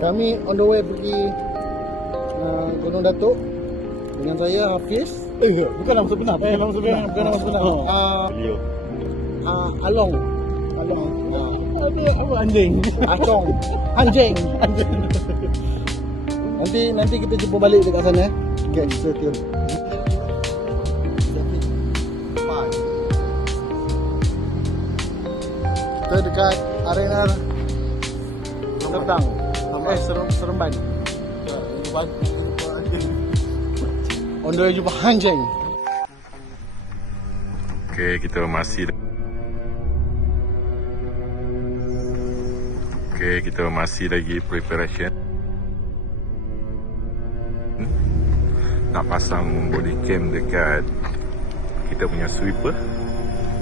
Kami on the way pergi uh, Gunung Datuk dengan saya Hafiz. Eh, bukan nama sebenar. Eh, nama sebenar, bukan nama sebenar. Oh. Uh, Beliau. uh, Along. Along. Uh, Ada apa anjing? Acong. Anjing. Nanti nanti kita jumpa balik dekat sana eh. Okay, stay tune. Kita dekat arena Sertang. Eh, Serem, Seremban. On the way jumpa anjing. Okay, kita masih Okay, kita masih lagi preparation Nak pasang body cam dekat Kita punya sweeper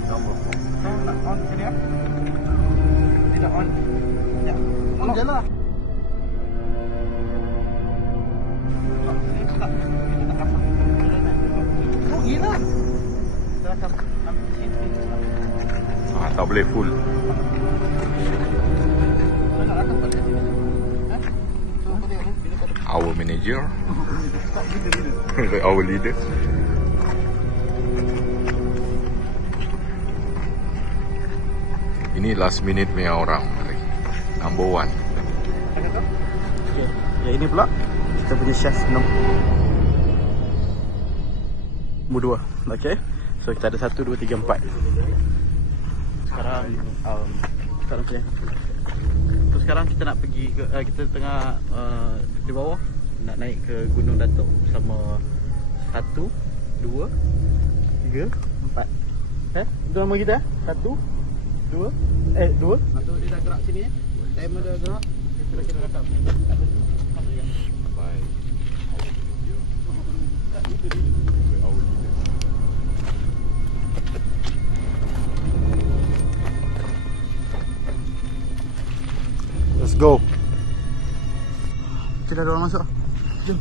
Nak on? Tidak on. On je lah. Ambil sini. ah, Tak boleh full Our manager. Our leader Ini last minute punya orang Number one Cakap kau? Okey. Ya ini pula kita punya chef nom nombor dua. Okey. So kita ada satu, dua, tiga, empat. Sekarang um, sekarang okey. So sekarang kita nak pergi ke uh, kita tengah uh, di bawah nak naik ke Gunung Datuk bersama satu, dua, tiga, empat. Eh, itu nama kita? eh? Satu, dua, eh dua. Satu dia dah gerak sini eh. Timer dah kita datang. Let's go. Kita orang masuk. Jom.